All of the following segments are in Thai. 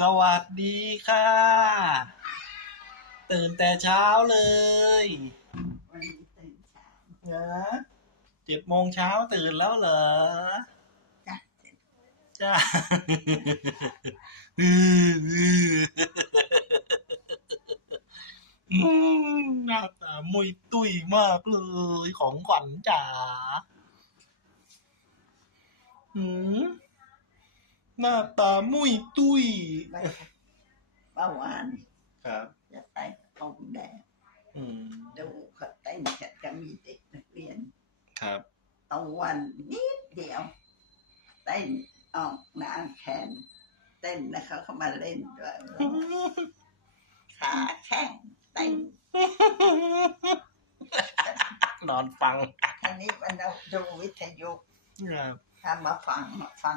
สวัสดีค่ะ ตื่นแต่เช้าเลย เจ็ดโมงเช้าตื่นแล้วเหรอ จ้าหน้าตามุยตุยมากเลยของขวัญจ๋าอืมหน้าตามุยตุยเบาหวานครับจะไปตองแดดดูขัดแต่งขัดก็มีเด็กนักเรียน ครับตะวันนิดเดียวเต้นออกหน้าแขนเต้นนะเขาเข้ามาเล่นด้วยขาแข้งเต้น นอนฟัง อันนี้มันเาดูวิทยุทำมาฟังมาฟัง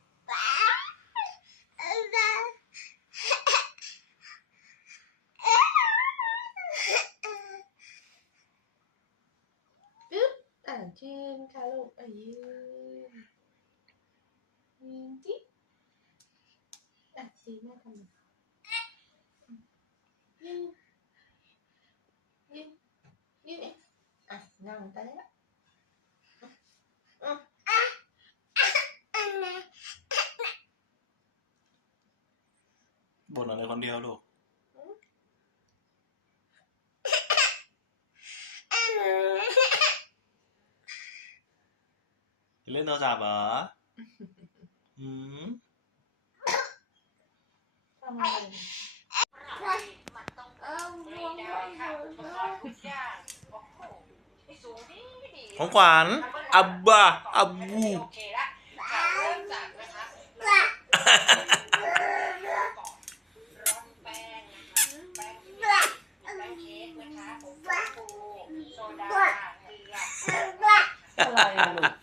mungkin kalau ayo ini, ah nak kamu ni ni ni ah nang dia บนอะไรคนเดียวลูก Lên đâu sạp à? Không Abu Hãy subscribe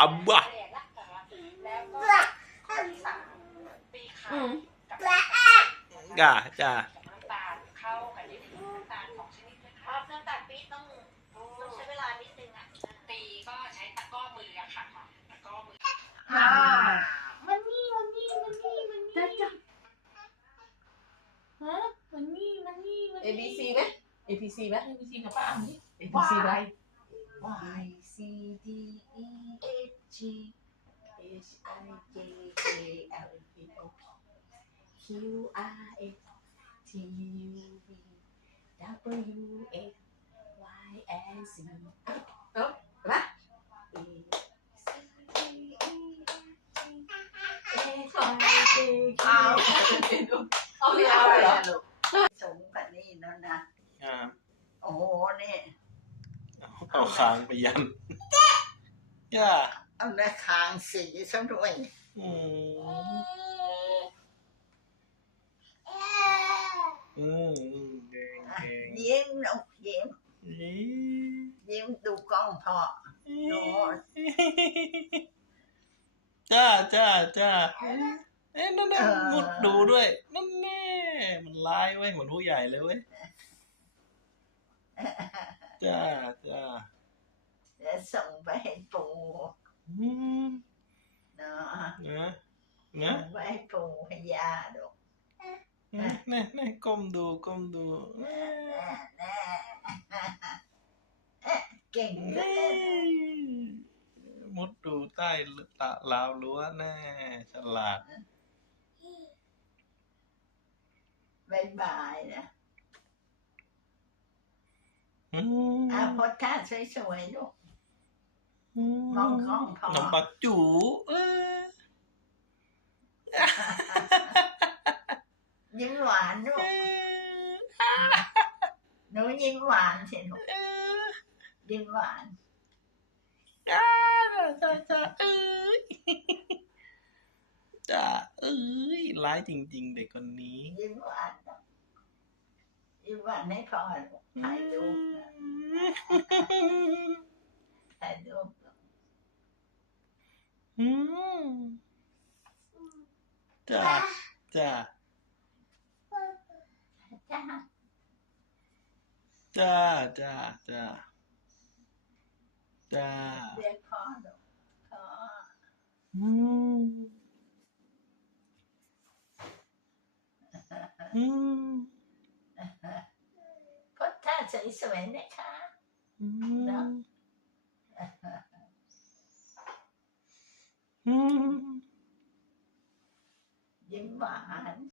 อับบะกาจ้าเอพีซีไหมเอพีซีไหมเอพีซีกับป้าอันนี้เอพีซีไหม D E F G H I J K L M N O P Q R S T U V W X Y and Z เอาเอาไปเลยลูกสมกันนี่แล้วนะอ๋อเนี่ยเอาค้างไปยัน Yeah. I'm not can see you some way. ย่ยมนกยี่ยมเยี่ยมดูกองพอจ้าจ้าจ้า เอ๊ะนั่นน่ะมุดดูด้วยนั่นแน่มันร้ายเว้เหมือนผู้ใหญ่เลยเว้ยจ้าจ้า là sông bay phù nó nhá nhá bay phù già được nè nè nè con đùa con nè, kinh một đồ tay tạ lao lúa nè thật là bên bài nè à hot cat thấy sao vậy luôn น้องเขาขนมปัจูยิ้มหวานูหนูยิ้มหวานเสียหนูยิ้มหวานจ้าจ้าจ้า เอ้ยจ้า เอ้ยร้ายจริงๆ เด็กคนนี้ยิ้มหวานยิ้มหวานไม่พอถ่ายรูปถ่ายรูป嗯，哒哒，哒哒哒哒哒哒。嗯，嗯，可太有意思了呢，卡。嗯。dính vào hả anh